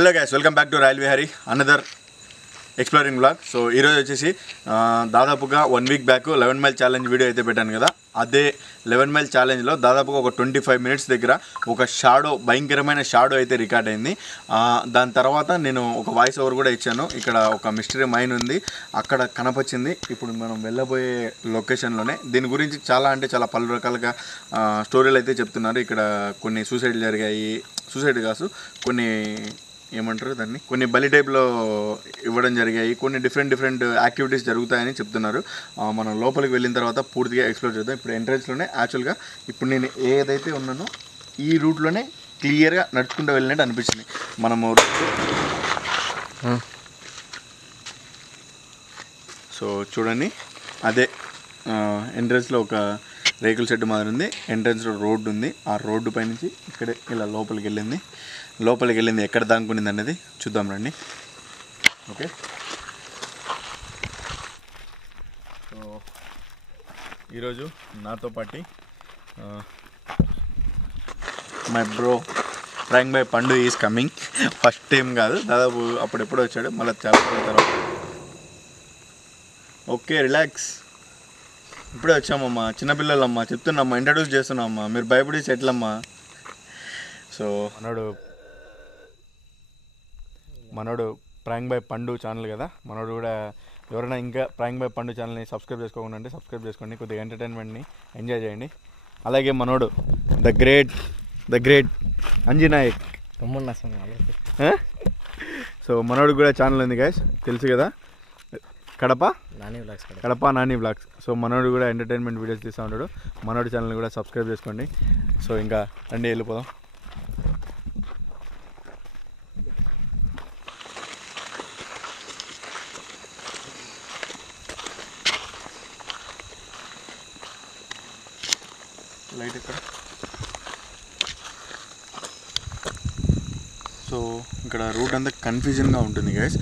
Hello guys, welcome back to royal Vihari another exploring blog. So ఈరోజు వచ్చేసి దాదాపుగా 1 week back 11 mile challenge video అయితే పెట్టాను కదా. అదే 11 మైల్ ఛాలెంజ్లో దాదాపుగా ఒక 25 మినిట్స్ దగ్గర ఒక భయంకరమైన షాడో అయితే రికార్డ్ అయింది. దాని తర్వాత నేను ఒక వాయిస్ ఓవర్ కూడా ఇచ్చాను. ఇక్కడ ఒక మిస్టరీ మైన్ ఉంది, అక్కడ కనపచ్చింది. ఇప్పుడు మనం వెళ్ళబోయే లొకేషన్లోనే దీని గురించి చాలా పలు రకాలుగా స్టోరీలు అయితే చెప్తున్నారు. ఇక్కడ కొన్ని సూసైడ్లు జరిగాయి, సూసైడ్ కాదు, కొన్ని ఏమంటారు దాన్ని, కొన్ని బలి టైప్లో ఇవ్వడం జరిగాయి, కొన్ని డిఫరెంట్ యాక్టివిటీస్ జరుగుతాయని చెప్తున్నారు. మనం లోపలికి వెళ్ళిన తర్వాత పూర్తిగా ఎక్స్ప్లోర్ చేద్దాం. ఇప్పుడు ఎంట్రన్స్లోనే యాక్చువల్గా ఇప్పుడు నేను ఏదైతే ఉన్నానో ఈ రూట్లోనే క్లియర్గా నడుచుకుంటూ వెళ్ళినట్టు అనిపించింది. మనము సో చూడండి, అదే ఎంట్రన్స్లో ఒక రేకుల షెడ్ మాదిరి ఉంది. ఎంట్రన్స్లో రోడ్డు ఉంది, ఆ రోడ్డు పైనుంచి ఇక్కడే ఇలా లోపలికి వెళ్ళింది ఎక్కడ దాంకునింది అనేది చూద్దాం రండి. ఓకే, సో ఈరోజు నాతో పాటు మై బ్రో ప్రాంక్ బై పండు ఈజ్ కమింగ్. ఫస్ట్ టైం కాదు, దాదాపు అప్పుడెప్పుడో వచ్చాడు, మళ్ళీ చాలా తర్వాత. Okay, relax. ఇప్పుడే వచ్చామమ్మా, చిన్నపిల్లలమ్మా, చెప్తున్నామ్మా, ఇంట్రడ్యూస్ చేస్తున్నామ్మా, మీరు భయపడి ఎట్లమ్మా. సో మనోడు ప్రాంక్ బై పండు ఛానల్ కదా, మనోడు కూడా ఎవరైనా ఇంకా ప్రాంక్ బై పండు ఛానల్ని సబ్స్క్రైబ్ చేసుకోకుండా అంటే సబ్స్క్రైబ్ చేసుకోండి, కొద్దిగా ఎంటర్టైన్మెంట్ని ఎంజాయ్ చేయండి. అలాగే మనోడు ద గ్రేట్ అంజనాయక్. సో మనోడు కూడా ఛానల్ ఉంది గైస్, తెలుసు కదా, కడప నాని బ్లాగ్స్. సో మనోడు కూడా ఎంటర్టైన్మెంట్ వీడియోస్ తీస్తూ ఉంటాడు. మనోడు ఛానల్ని కూడా సబ్స్క్రైబ్ చేసుకోండి. సో ఇంకా రండి వెళ్ళిపోదాం. లైట్ ఇక్కడ. సో ఇక్కడ రూట్ అంతా కన్ఫ్యూజన్గా ఉంటుంది గైస్,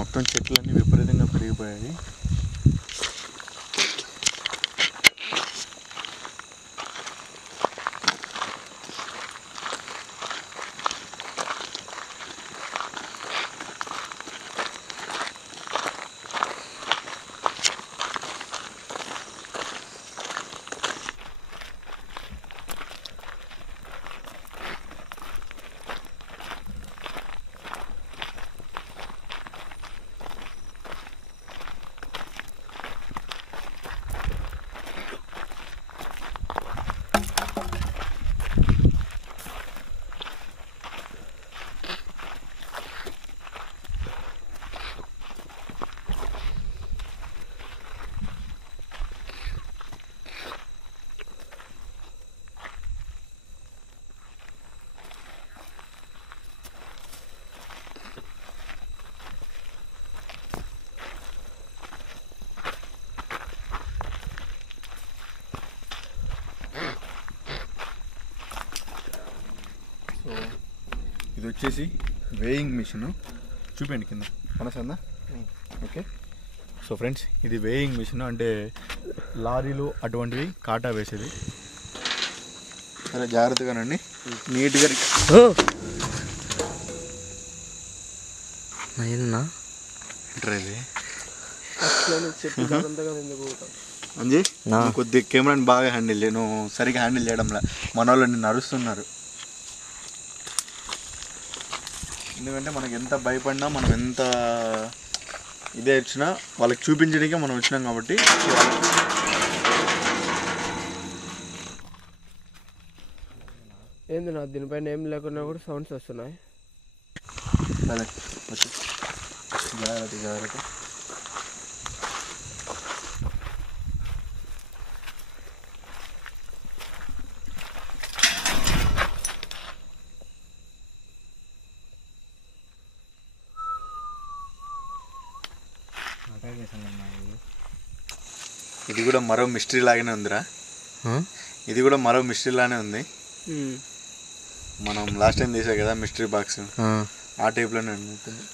మొత్తం చెట్లన్నీ విపరీతంగా పెరిగిపోయాయి. ఇది వచ్చేసి వేయింగ్ మిషన్, చూపండి కింద మనసందా. ఓకే, సో ఫ్రెండ్స్, ఇది వేయింగ్ మిషన్, అంటే లారీలు అటువంటివి కాటా వేసేది. సరే జాగ్రత్తగానండి, నీట్గా. అంజీ కొద్ది కెమెరాని బాగా హ్యాండిల్ చేయ, నువ్వు సరిగ్గా హ్యాండిల్ చేయడంలా, మన వాళ్ళు నిన్ను అరుస్తున్నారు. ఎందుకంటే మనకి ఎంత భయపడినా, మనం ఎంత ఇదే వచ్చినా వాళ్ళకి చూపించడానికే మనం వచ్చినాం కాబట్టి. ఏంది నా దీనిపైన ఏం లేకున్నా కూడా సౌండ్స్ వస్తున్నాయి. జాగ్రత్త. ఇది కూడా మరో మిస్టరీ లాగానే ఉందిరా, ఇది కూడా మరో మిస్టరీ లానే ఉంది. మనం లాస్ట్ టైం తీసాం కదా మిస్టరీ బాక్స్, ఆ టైప్లోనే ఉంటుంది.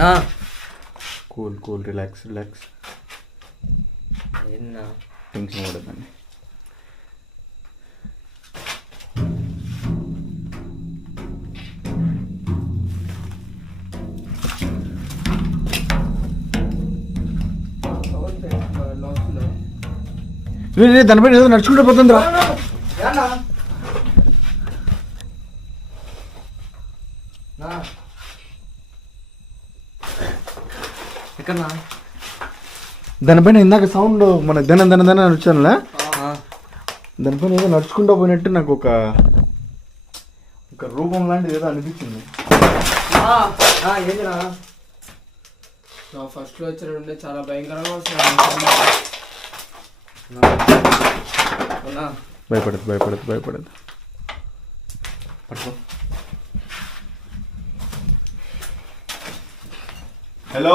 నా కూల్ రిలాక్స్ ఏంనా టెన్షన్ పడదండి. దానిపైన ఏదో నడుచుకుంటూ పోతుందిరా. ఎక్కడన్నా దానిపైన ఇందాక సౌండ్ మన దన వచ్చానులే. దానిపైన ఏదో నడుచుకుంటూ పోయినట్టు నాకు ఒక రూపం లాంటిది ఏదో అనిపించింది. ఫస్ట్ లో వచ్చిన చాలా భయంకరంగా వస్తుంది. భయపడదు పట్టుకో. హలో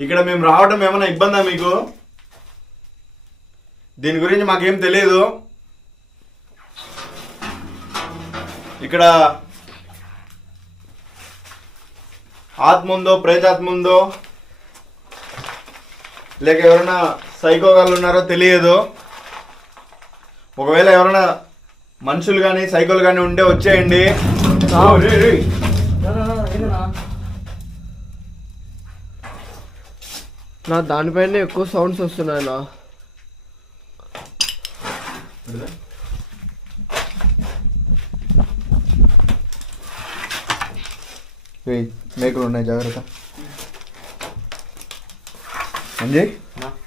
ఇక్కడ మేము రావడం ఏమైనా ఇబ్బందా మీకు? దీని గురించి మాకేం తెలియదు. ఇక్కడ ఆత్మ ఉందో ప్రేతాత్మ ఉందో లేక ఎవరైనా సైకోగాళ్ళు ఉన్నారో తెలియదు. ఒకవేళ ఎవరైనా మనుషులు కానీ సైకోలు కానీ ఉంటే వచ్చేయండి. నా దానిపైన ఎక్కువ సౌండ్స్ వస్తున్నాయి నా. మేకలు ఉన్నాయి, జాగ్రత్త. అంజయ్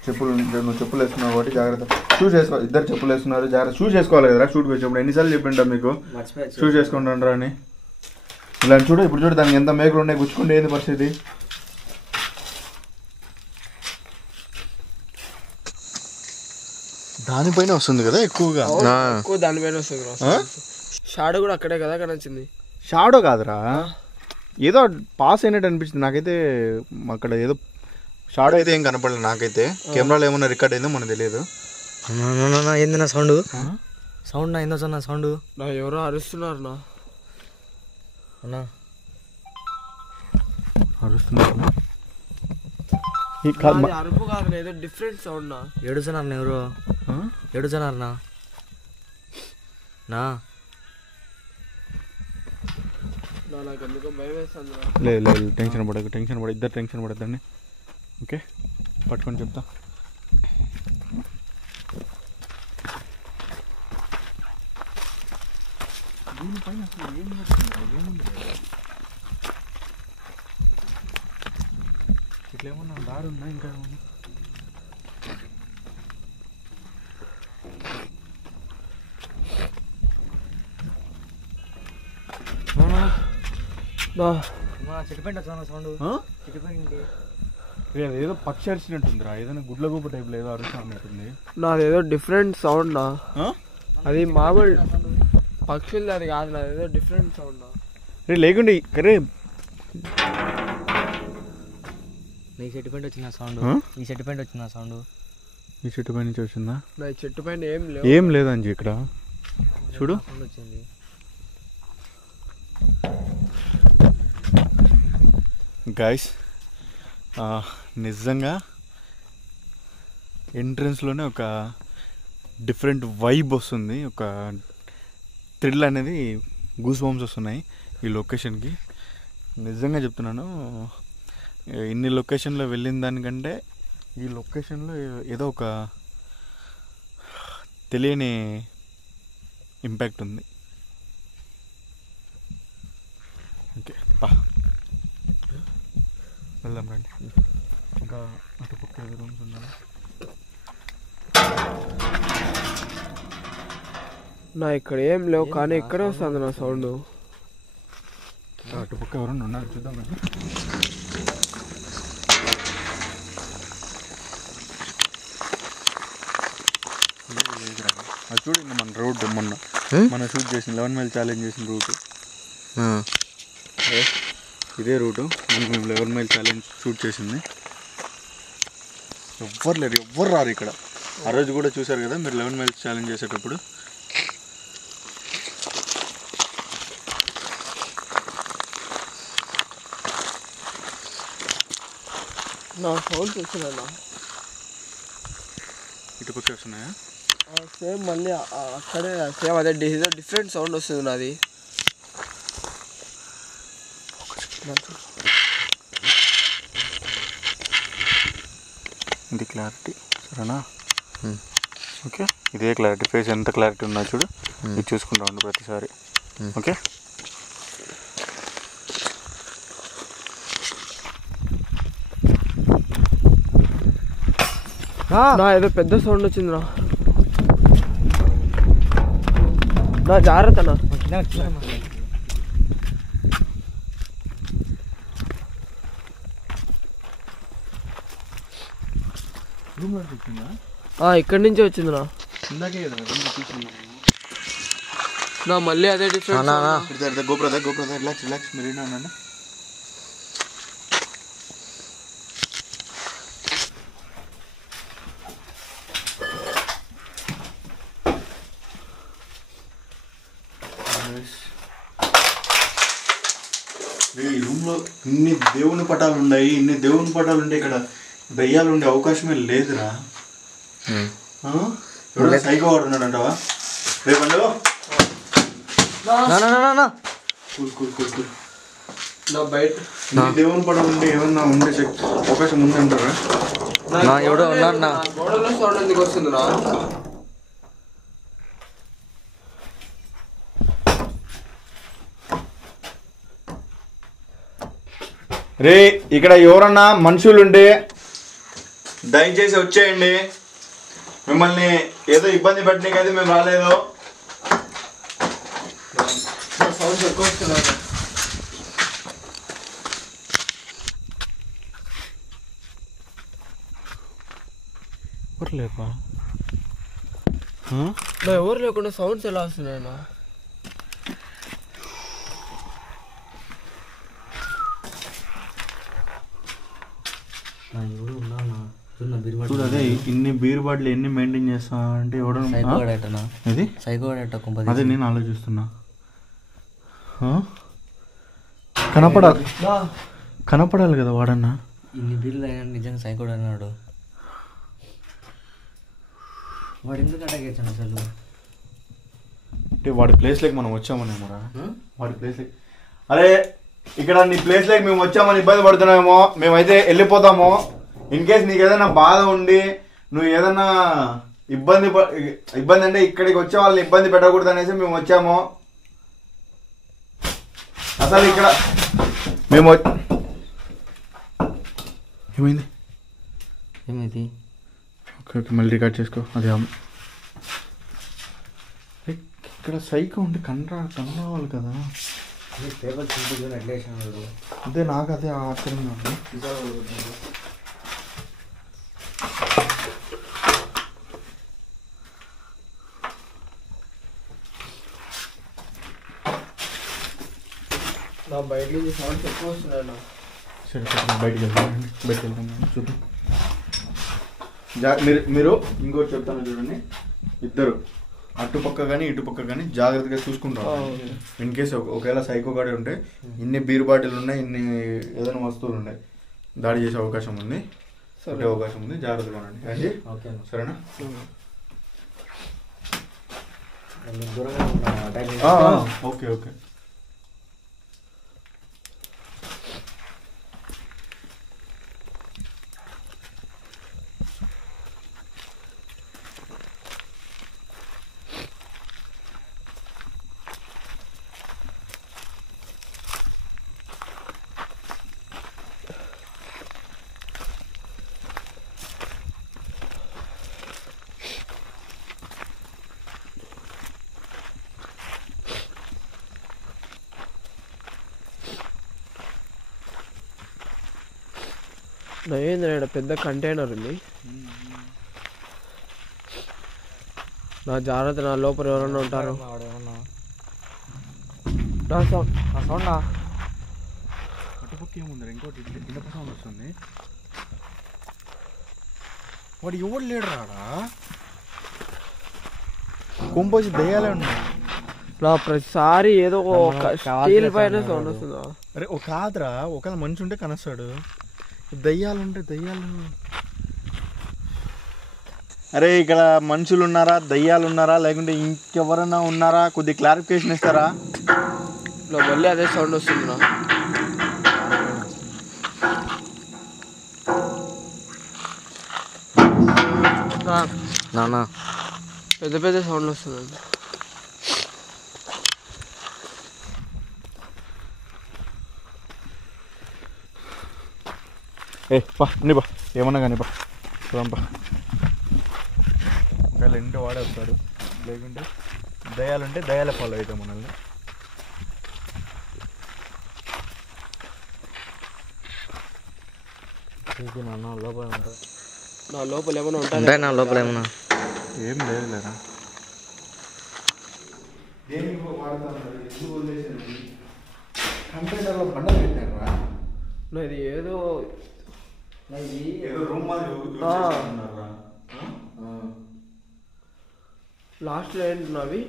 చెప్పులు, నువ్వు చెప్పులు వేసుకున్నావు కాబట్టి జాగ్రత్త. షూస్ వేసుకో, ఇద్దరు చెప్పులు వేసుకున్నారు, జాగ్రత్త. షూస్ వేసుకోవాలి కదరా షూట్కి వచ్చేప్పుడు. ఎన్నిసార్లు చెప్పింటా మీకు షూస్ వేసుకుంటారా అని? ఇలా చూడు, ఇప్పుడు చూడు దానికి ఎంత మేకలు ఉన్నాయి, గుచ్చుకుంటే ఏంది పరిస్థితి? దానిపైన వస్తుంది కదా ఎక్కువగా. ఎక్కువ దానిపైన వస్తుంది. షాడో కూడా అక్కడే కదా కనిపించింది. షాడో కాదురా, ఏదో పాస్ అయినట్టు అనిపించింది నాకైతే. అక్కడ ఏదో షాడో అయితే ఏం కనపడలేదు నాకైతే. కెమెరాలో ఏమన్నా రికార్డ్ అయిందో మనకు తెలియదు. ఏంది నా సౌండ్ నా ఏందో సార్ నా సౌండ్. నా ఎవరో అరుస్తున్నారు నా. అన్నా అరుస్తున్నారు. అరుపు కాదు, ఏదో డిఫరెంట్ సౌండ్ నా. ఏడుస్తున్నారు ఎవరు ఏడుస్తున్నారు నా. నాకు ఎందుకో భయం వేస్తుంది. లేదు టెన్షన్ పడదు, ఇద్దరు టెన్షన్ పడద్దండి. ఓకే పట్టుకొని చెప్తా. ఇట్లా ఏమన్నా దారి ఉన్నా ఇంకా ఏమన్నా? చెట్టు పెంట సౌండ్. చెట్టు పెంట ఏదో పక్షి అరిచినట్టుందిరా, ఏదైనా గుడ్లగూప టైప్లో ఏదో అరుస్తా ఉన్నట్టుంది. నాదేదో డిఫరెంట్ సౌండ్ నా. అది మామూలు పక్షులది అది కాదు, నాదేదో డిఫరెంట్ సౌండ్ నా. రే లేకుండి కరే. నీ చెట్టు పెంట వచ్చిన సౌండ్. ఈ చెట్టు పెంట వచ్చిన సౌండ్. ఈ చెట్టు పై నుంచి వచ్చిందా? నా చెట్టు పైన ఏం లేదండి ఇక్కడ చూడు. వచ్చింది గైస్, నిజంగా ఎంట్రన్స్లోనే ఒక డిఫరెంట్ వైబ్ వస్తుంది, ఒక థ్రిల్ అనేది, గూస్ బంప్స్ వస్తున్నాయి ఈ లొకేషన్కి. నిజంగా చెప్తున్నాను, ఇన్ని లొకేషన్లో వెళ్ళిన దానికంటే ఈ లొకేషన్లో ఏదో ఒక తెలియని ఇంపాక్ట్ ఉంది. ఓకే వెళ్దాం రండి. ఇంకా అటుపక్క రూమ్స్ ఉన్నాయి. నా ఇక్కడ ఏం లేవు కానీ ఇక్కడే వస్తుంది నా సౌండ్. అటుపక్క ఎవరన్నా ఉన్నారు చూద్దాం రండి. అది చూడండి మన రూట్, మన షూట్ చేసిన 11 మైల్ ఛాలెంజ్ చేసిన రూట్ ఇదే రూటు. మేము 11 మైల్ ఛాలెంజ్ షూట్ చేసింది. ఎవ్వరు లేరు, ఎవ్వరు రారు ఇక్కడ. ఆ రోజు కూడా చూసారు కదా మీరు 11 మైల్స్ ఛాలెంజ్ చేసేటప్పుడు. నా సౌండ్స్ వస్తున్నాయన్నా. ఇటు పక్క వస్తున్నాయా? సేమ్ మళ్ళీ అక్కడే సేమ్ అదే డిఫరెంట్ సౌండ్ వస్తుంది నాది. ఇది క్లారిటీ సరేనా? ఓకే, ఇదే క్లారిటీ. ఫేస్ ఎంత క్లారిటీ ఉన్నా చూడు, ఇది చూసుకుంటా ఉండు ప్రతిసారి. ఓకే, నా ఏదో పెద్ద సౌండ్ వచ్చిందిరా. నా జాగ్రత్త అన్న. ఇక్కడి నుంచి వచ్చిందిరా. నా మళ్ళీ అదే డిఫరెంట్. గోప్రదా రిలాక్స్ రిలాక్స్ మీరు అన్న. ఈ రూమ్లో ఇన్ని దేవుని పటాలు ఉన్నాయి. ఇక్కడ దయ్యాలు ఉండే అవకాశమే లేదురా. ఎవడో సైకో వాడు ఉన్నాడంటావా? రేపండు బయట దేవుని పటాలు ఉండే ఏమన్నా ఉండే అవకాశం ఉందంటారా? గోడలో సౌండ్ ఎందుకు వస్తుందిరా? రే, ఇక్కడ ఎవరన్నా మనుషులుంటే దయచేసి వచ్చేయండి. మిమ్మల్ని ఏదో ఇబ్బంది పెట్టడానికి మేము రాలేదు. సౌండ్ ఎక్కువ వస్తున్నారు. ఎవరు లేకుండా సౌండ్స్ ఎలా వస్తున్నాయన్నా? చూడు, అదే ఇన్ని బీర్ బాటిల్ ఎన్ని మెయింటైన్ చేస్తా అంటే అదే నేను ఆలోచిస్తున్నా. కనపడాలి కదా వాడన్నా. ఇన్ని బీర్లు అయినా నిజంగా సైకోడ్ అన్నాడు. వాడు ఎందుకు అటాక్ చేశాను అసలు? అంటే వాడి ప్లేస్లోకి మనం వచ్చామనేమోరా. వాడి ప్లేస్లోకి అరే ఇక్కడ నీ ప్లేస్లోకి మేము వచ్చామని ఇబ్బంది పడుతున్నామేమో. మేమైతే వెళ్ళిపోతాము. ఇన్ కేస్ నీకు ఏదైనా బాధ ఉండి నువ్వు ఏదైనా ఇబ్బంది అంటే ఇక్కడికి వచ్చే వాళ్ళని ఇబ్బంది పెట్టకూడదు అనేసి మేము వచ్చాము. అసలు ఇక్కడ మేము ఏమైంది? ఓకే మళ్ళీ రికార్డ్ చేసుకో. అదే ఇక్కడ సైకో ఉంటే కనరావాలి కదా. పేపర్ సింపుల్ ఎట్లా వేసాడు? అదే నాకు అదే ఆశ్చర్యంగా ఉంది. నా బయట నుంచి సౌండ్స్ ఎక్కువ వస్తున్నాయి. సరే బయటికి వెళ్తాం చూద్దాం. మీరు ఇంకోటి చెప్తాను చూడండి. ఇద్దరు అటుపక్క కానీ ఇటుపక్క కానీ జాగ్రత్తగా చూసుకుంటారు. ఇన్ కేసు ఒకవేళ సైకో గాడి ఉంటే ఇన్ని బీర్ బాటిల్ ఉన్నాయి, ఇన్ని ఏదైనా వస్తువులు ఉన్నాయి, దాడి చేసే అవకాశం ఉంది, అవకాశం ఉంది. జాగ్రత్తగా ఉండండి. సరేనా? Okay okay. ఏంది ఇక్కడ పెద్ద కంటైనర్ ఉంది. నా జాగ్రత్త, నా లోపల ఎవరన్నా ఉంటారు. అటుపక్క ఏముంది? ఇంకోటి ఇంకొక సౌండ్ వస్తుంది. వాడు ఎవడు లేడు రాడా? కొంపోసి దయ్యాలే ఉన్నాయి. నా ప్రతిసారి ఏదో స్టీల్ పైన సౌండ్ వస్తుందా? అరే ఒక కాదురా, ఒకవేళ మంచి ఉంటే కనస్తాడు. దయ్యాలు. అరే ఇక్కడ మనుషులు ఉన్నారా, దయ్యాలు ఉన్నారా, లేకుంటే ఇంకెవరన్నా ఉన్నారా? కొద్ది క్లారిఫికేషన్ ఇస్తారా? మళ్ళీ అదే సౌండ్ వస్తుందిరా. నానా పెద్ద సౌండ్ వస్తుంది. బా ఏమన్నా కానీ బా చూడంపా. ఒకవేళ ఇంటి వాడే వస్తాడు, లేకుంటే దయాలుంటే దయాలే ఫాలో అవుతాం మనల్ని. నాన్న లోపల ఉంటుంది. నా లోపల ఏమైనా ఉంటాయి. నా లోపల ఏమన్నా ఏం లేదు లేరా. కంటైనర్లో బండలు పెట్టారా? ఇది ఏదో లాస్ట్లో ఏంటున్నావి.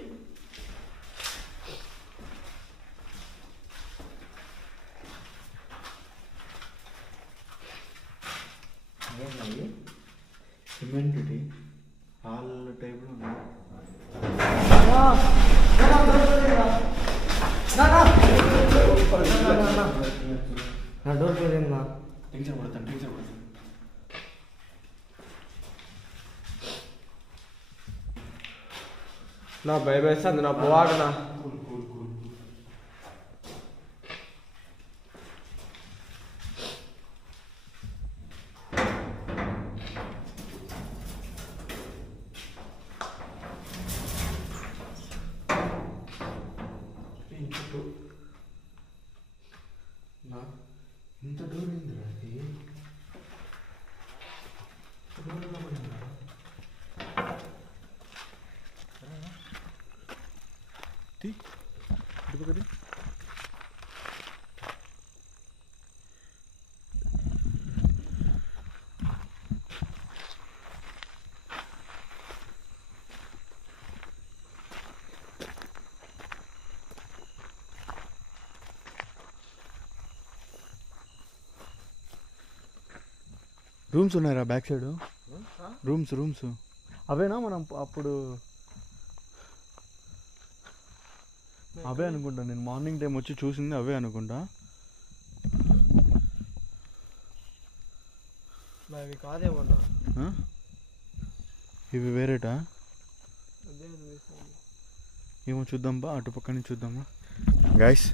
సిమెంట్ హాల్ టైప్లో నా డోర్ క్లోజ్ అయిందా? టెన్షన్ పడతాను. నా భయం వేస్తుంది. నా పోవాడనా ఇంత డోర్ ఏందిరా అది? రూమ్స్ ఉన్నాయరా బ్యాక్ సైడ్? రూమ్స్ అవేనా? మనం అప్పుడు అవే అనుకుంటా. నేను మార్నింగ్ టైం వచ్చి చూసింది అవే అనుకుంటా. ఇవి కాదేమన్నా. ఇవి వేరేటా? ఏమో చూద్దాంబా, అటుపక్క నుంచి చూద్దామా గైస్.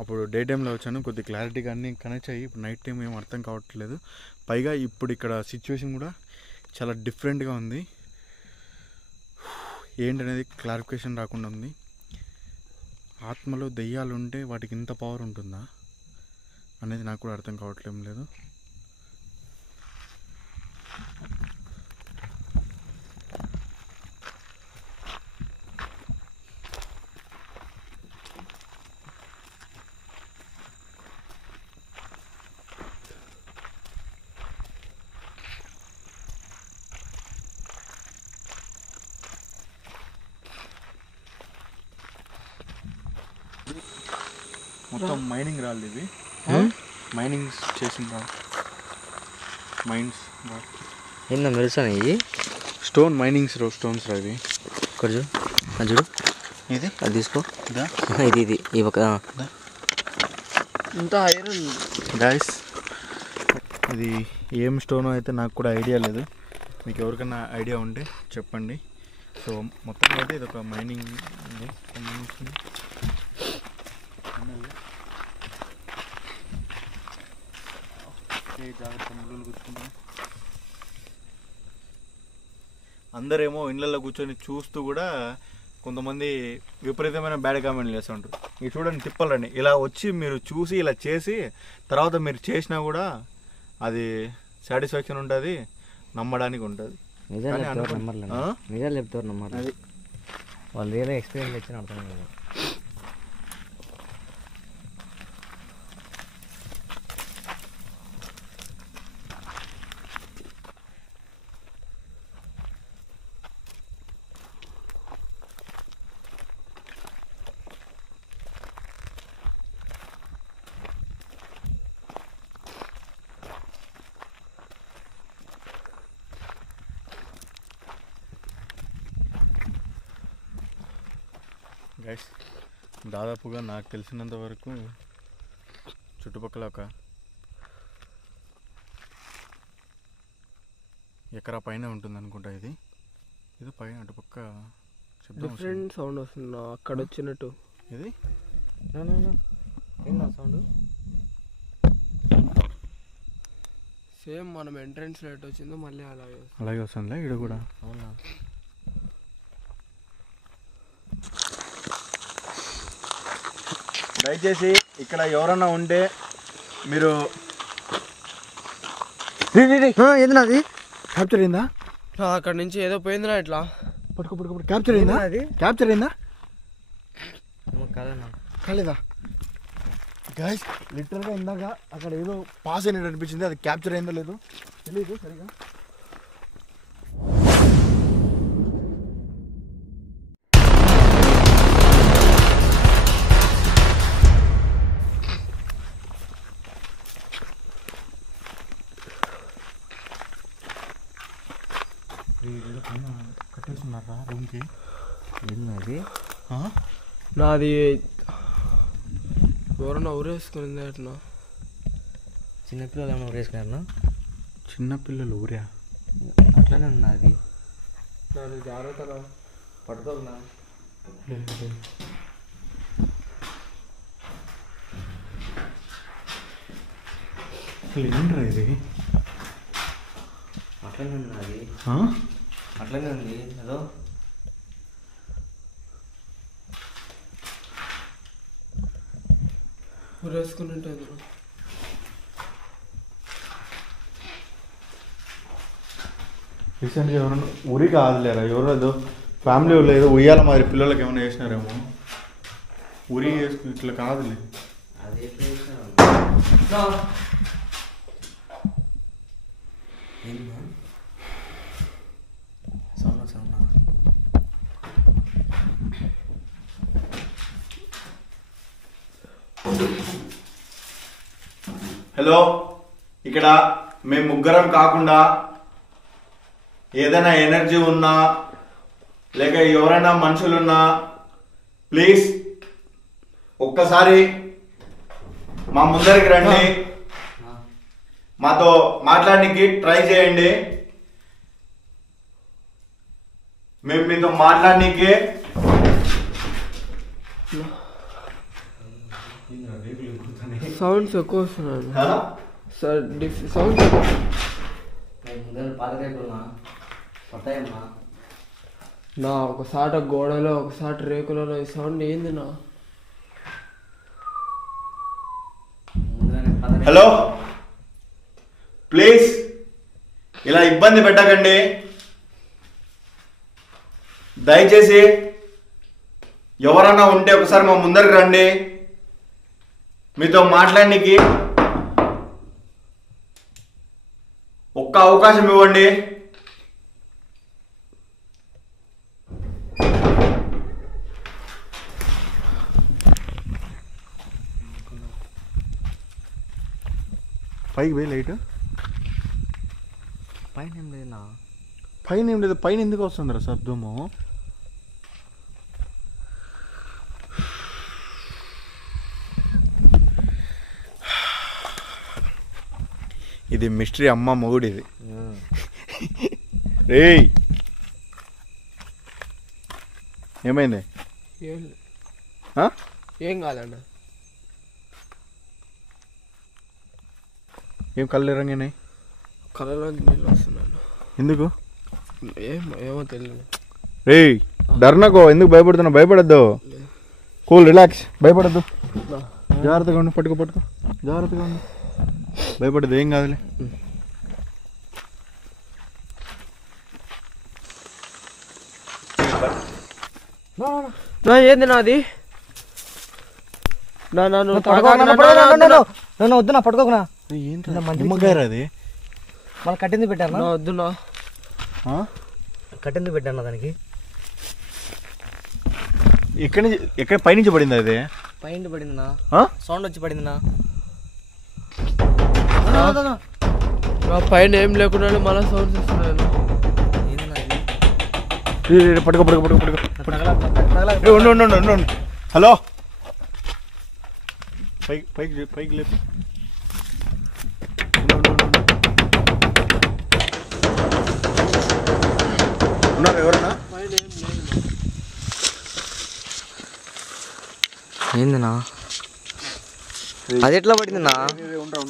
అప్పుడు డే టైంలో వచ్చాను, కొద్ది క్లారిటీగా అన్నీ కనెక్ట్ అయ్యి. ఇప్పుడు నైట్ టైం ఏం అర్థం కావట్లేదు. పైగా ఇప్పుడు ఇక్కడ సిచ్యువేషన్ కూడా చాలా డిఫరెంట్గా ఉంది. ఏంటనేది క్లారిఫికేషన్ రాకుండా ఉంది. ఆత్మలో దెయ్యాలు ఉంటే వాటికి ఇంత పవర్ ఉంటుందా అనేది నాకు కూడా అర్థం కావట్లేం లేదు. మొత్తం మైనింగ్ రాళ్ళు ఇవి. మైనింగ్ చేసిన మైన్స్ ఏందా మెరుస్తాను ఇవి? స్టోన్ మైనింగ్స్ స్టోన్స్ రా ఇవి. ఇక్కడ చూడు, అది చూడు, ఇది అది తీసుకో. ఇది ఈ ఒక ఇంత ఐరన్. గైస్ ఇది ఏం స్టోన్ అయితే నాకు కూడా ఐడియా లేదు. మీకు ఎవరికైనా ఐడియా ఉంటే చెప్పండి. సో మొత్తం అయితే ఇది ఒక మైనింగ్ అందరేమో ఇళ్ళల్లో కూర్చొని చూస్తూ కూడా కొంతమంది విపరీతమైన బ్యాడ్ కామెంట్లు చేస్తుంటారు. ఇది చూడండి తిప్పాలండి, ఇలా వచ్చి మీరు చూసి ఇలా చేసి తర్వాత మీరు చేసినా కూడా అది సాటిస్ఫాక్షన్ ఉంటుంది, నమ్మడానికి ఉంటుంది. నిజాలు చెప్తారు నమ్మాలి. అది వాళ్ళు రియల్గా ఎక్స్పీరియన్స్ ఇచ్చిన అర్థం కాదు. గైస్ దాదాపుగా నాకు తెలిసినంత వరకు చుట్టుపక్కల ఒక ఎకరా పైన ఉంటుంది అనుకుంటా. ఇది పైన అటుపక్క డిఫరెంట్ సౌండ్ వస్తుంది అక్కడ వచ్చినట్టు. ఇది ఏంటా సౌండ్? సేమ్ మనం ఎంట్రన్స్ లైట్ వచ్చిందో మళ్ళీ అలాగే వస్తుందిలే ఇక్కడ కూడా. అవునా? దయచేసి ఇక్కడ ఎవరన్నా ఉంటే మీరు ఏది నాది? క్యాప్చర్ అయిందా? అక్కడ నుంచి ఏదో పోయిందిరా ఇట్లా. పట్టుకో క్యాప్చర్ అయిందా? క్యాప్చర్ అయిందా? కాలేదా? గైస్ లిటరల్గా ఇందాక అక్కడ ఏదో పాస్ అయినట్టు అనిపించింది. అది క్యాప్చర్ అయిందో లేదో తెలియదు సరిగా. కట్టేస్తున్నారా రూమ్కి? ఏంది నాది ఎవరన్నా ఊరేసుకునింది అట్లా. చిన్నపిల్లలు ఏమైనా ఊరేసుకున్నారన్నా? చిన్నపిల్లలు ఊరా? అట్లనే ఉన్నది. నాది జాగ్రత్తగా పట్టుకోకున్నా. ఏంట్రా ఇది? అట్లనే ఉన్నది. అట్లనే ఉంది ఏదో. ఊరేసుకుని ఉంటుంది. రీసెంట్గా ఎవరన్నా ఊరి కాదులేరా, ఎవరో ఏదో ఫ్యామిలీ వాళ్ళు ఏదో ఉయ్యాల మరి పిల్లలకి ఏమైనా చేసినారేమో. ఊరి చేసుకుని ఇట్లా కాదులే. అది హలో, ఇక్కడ మేము ముగ్గురం కాకుండా ఏదైనా ఎనర్జీ ఉన్నా లేక ఎవరైనా మనుషులున్నా ప్లీజ్ ఒక్కసారి మా ముందరికి రండి, మాతో మాట్లాడడానికి ట్రై చేయండి. మేము మీతో మాట్లాడడానికి సౌండ్స్ ఎక్కువ వస్తున్నాను. సౌండ్స్ ఎక్కువ. పడతాయమ్మా నా ఒకసారి గోడలో ఒకసారి రేకులలో ఈ సౌండ్ ఏంది నా? హలో ప్లీజ్ ఇలా ఇబ్బంది పెట్టకండి. దయచేసి ఎవరన్నా ఉంటే ఒకసారి మా ముందరికి రండి, మీతో మాట్లాడడానికి ఒక్క అవకాశం ఇవ్వండి. పైకి పోయి లైట్ పైన ఏం లేదునా? పైన ఏం లేదు. పైన ఎందుకు వస్తుందిరా శబ్దము? ఇది మిస్టరీ అమ్మ మొగుడు ఇది. రేయ్ ఏమైంది? ఏం కాదన్న. ఏం కళ్ళు రంగినాయి? కళ్ళలో నీళ్ళు వస్తున్నాను. ఎందుకు? ఏమో తెలియదు. రేయ్ డర్నకో, ఎందుకు భయపడుతున్నావు? భయపడద్దు, కూల్ రిలాక్స్, భయపడద్దు. జాగ్రత్తగా ఉండు, పట్టుకో జాగ్రత్తగా ఉండు, భయపడద్దు, ఏం కాదులే. ఏంది నాది? వద్దునా పట్టుకోకునా. నిమ్మకాయ అది మళ్ళీ కట్టింది పెట్టాను. వద్దునా, కట్టింది పెట్టాను దానికి. ఎక్కడ పైనుంచి పడింది అది? పైన పడిందినా? సౌండ్ వచ్చి పడిందినా? పైన ఏం లేకుండా మళ్ళీ సౌండ్స్ వస్తున్నాను. పట్టుకో పట్టుకో పట్టుకో పట్టుకో ఉండు. హలో పైకి పైకి పైకి లేదు. ఉన్నారు ఎవరన్నా? ఏందినా అది ఎట్లా పడిందినా? ఉండరా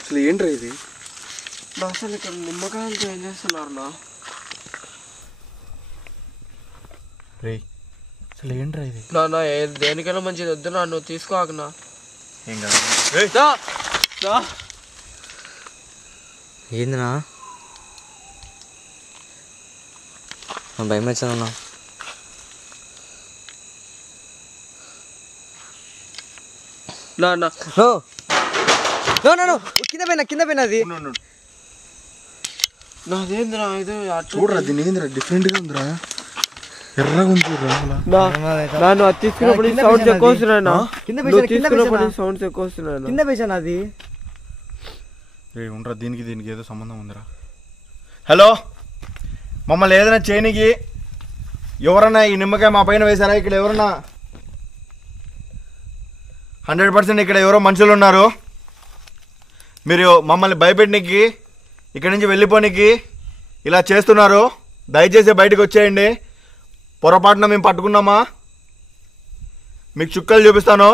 అసలు ఏంట్రా ఇది? అసలు ఇక్కడ నిమ్మకాయలతో ఏం చేస్తున్నారు నా? రే అసలు ఏంట్రా ఇది? నా దేనికైనా మంచిది వద్దు నా, నువ్వు తీసుకోకనా. ఏం కాదు. ఏందినా భయం వచ్చానన్నా. కింద పోయినా అది. నాదేంద్రా ఇది చూడరా దీని ఏందిరా డిఫరెంట్గా ఉందిరా, ఎర్రగా ఉంది నన్ను అది తీసుకున్నప్పుడు సౌండ్స్ ఎక్కువ వస్తున్నాయి. తీసుకున్నప్పుడు సౌండ్స్ ఎక్కువ వస్తున్నాయి. కింద వేసాను అది. రే ఉండరా, దీనికి ఏదో సంబంధం ఉందిరా. హలో, మమ్మల్ని ఏదైనా చేయనికి ఎవరన్నా ఈ నిమ్మకాయ మా పైన వేశారా? ఇక్కడ ఎవరన్నా 100% ఇక్కడ ఎవరో మనుషులు ఉన్నారు. మీరు మమ్మల్ని భయపెట్టడానికి, ఇక్కడి నుంచి వెళ్ళిపోనికి ఇలా చేస్తున్నారు. దయచేసి బయటకు వచ్చేయండి. పొరపాటున మేము పట్టుకున్నామా? మీకు చుక్కలు చూపిస్తాను.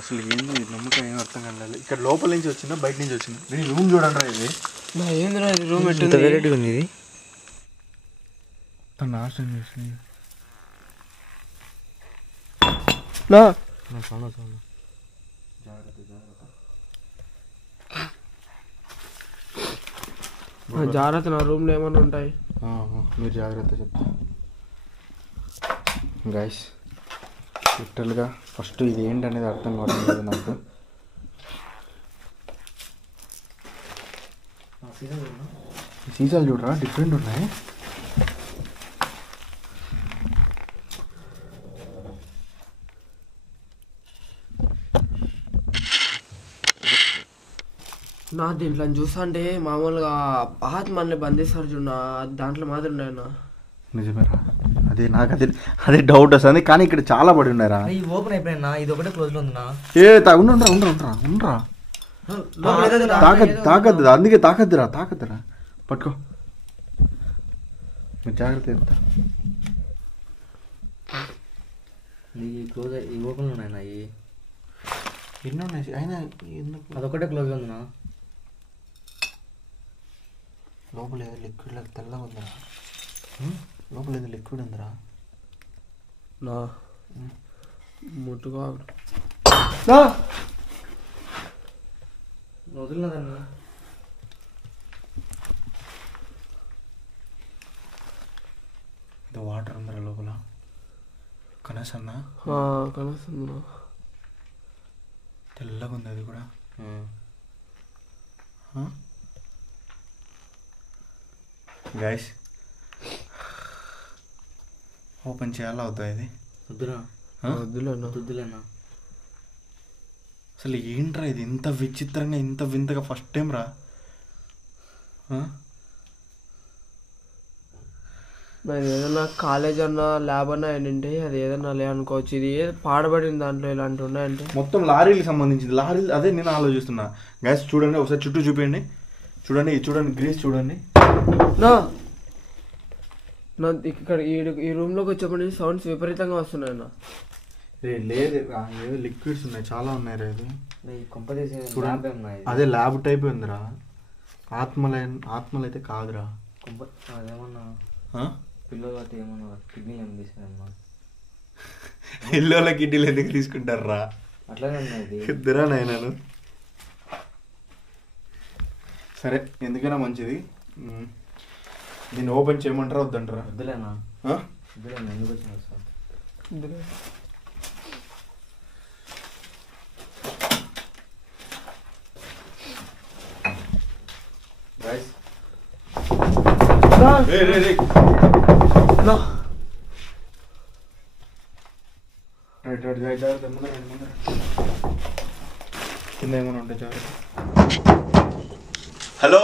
అసలు ఏందో ఈ నమ్మకం ఏం అర్థం కాలేదు. ఇక్కడ లోపల నుంచి వచ్చిందా బయట నుంచి వచ్చిందా? నేను రూమ్ చూడండి రా. ఇది ఏంద్రా ఇది రూమ్ వెరైటీగా ఉంది ఇది. నాశనం చేసింది. జాగ్రత్త, నా రూమ్లో ఏమైనా ఉంటాయి. మీరు జాగ్రత్త చెప్తా. గైస్ లిటరల్గా ఫస్ట్ ఇది ఏంటనేది అర్థం కావట్లేదు నాకు. సీసాలు చూడరా డిఫరెంట్ ఉన్నాయి. నా దీంట్లో చూసా అంటే మామూలుగా ఆత్మల్ని బంధిస్తారు చూడ, దాంట్లో మాత్రం ఉన్నాయన్నా. నిజమేరా, అదే నాకు అదే డౌట్ వస్తుంది. కానీ ఇక్కడ చాలా పడి ఉన్నారా. ఓపెన్ అయిపోయినా ఇది ఒకటే క్లోజ్ లో ఉందా? ఉండరా తాకద్దు, అందుకే తాకద్దురా. పట్టుకో, మీరు జాగ్రత్త చెప్తా. క్లోజ్ ఈ ఓపెన్ ఉన్నాయినా? ఎన్ని ఉన్నాయి అయినా? అదొకటే క్లోజ్ ఉందినా? లోపల ఏదో లిక్విడ్ తెల్లగా ఉందిరా. లోపల ఏదో లిక్విడ్ ఉందిరా. నా ముట్టుకో వదిలినదన్నా. ఇది వాటర్ ఉందిరా లోపల. కనసన్నా కనస్తుంది. తెల్లగా ఉంది అది కూడా. గైస్ ఓపెన్ చేయాలా అవుతా? ఇది వద్దులేనా. అసలు ఏంట్రా ఇది ఇంత విచిత్రంగా ఇంత వింతగా ఫస్ట్ టైం రా. మరి ఏదన్నా కాలేజ్ అన్నా ల్యాబ్ అన్నా ఏంటంటే అది ఏదన్నా లే అనుకోవచ్చు. ఇది పాడబడిన దాంట్లో ఇలాంటి ఉన్నాయంటే మొత్తం లారీలకు సంబంధించింది. లారీలు అదే నేను ఆలోచిస్తున్నా. గైస్ చూడండి ఒకసారి చుట్టూ చూపించండి. చూడండి ఇది చూడండి, గ్రీస్ చూడండి. నా ఇక్కడ ఈ రూమ్లోకి వచ్చేప్పటి నుంచి సౌండ్స్ విపరీతంగా వస్తున్నాయి అన్న. లేదు ఏదో లిక్విడ్స్ ఉన్నాయి, చాలా ఉన్నాయి రా. ఇది చూడండి, అదే ల్యాబ్ టైప్ ఉందిరా. ఆత్మలు అయితే కాదురా. అదేమన్నా పిల్లలు అయితే ఏమన్నా కిడ్నీలు ఏమి తీసుకున్నా? ఇల్లు కిడ్నీలు ఎందుకు తీసుకుంటారా? అట్లానే ఉన్నాయి ఇద్దరా నాయనను. సరే ఎందుకైనా మంచిది. దీన్ని ఓపెన్ చేయమంటారా వద్దంటారా? వద్దులేనా ఎందుకు వచ్చిన సార్? గైస్ కింద ఏమైనా ఉంటాయి జాగ్రత్త. హలో,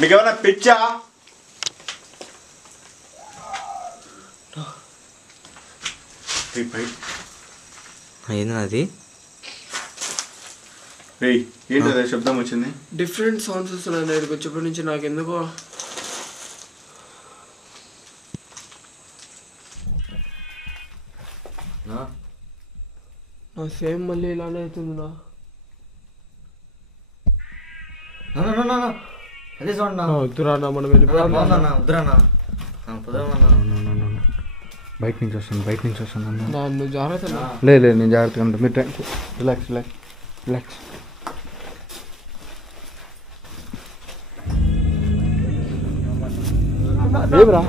మీకు ఏమైనా పిచ్చా? ఏంది అది? ఏంటి శబ్దం వచ్చింది? డిఫరెంట్ సౌండ్స్ వస్తున్నాయి ఇక్కడికి వచ్చేప్పటి నుంచి నాకు ఎందుకో. నా సేమ్ మళ్ళీ ఇలానే అవుతుంది నా. అదే సౌండ్ వద్దురా మనం వెళ్ళిపోయాం. బయట నుంచి వస్తాను నన్ను జాగ్రత్త. లేదు నేను జాగ్రత్తగా ఉంటాను. మీరు రిలాక్స్. లేవురా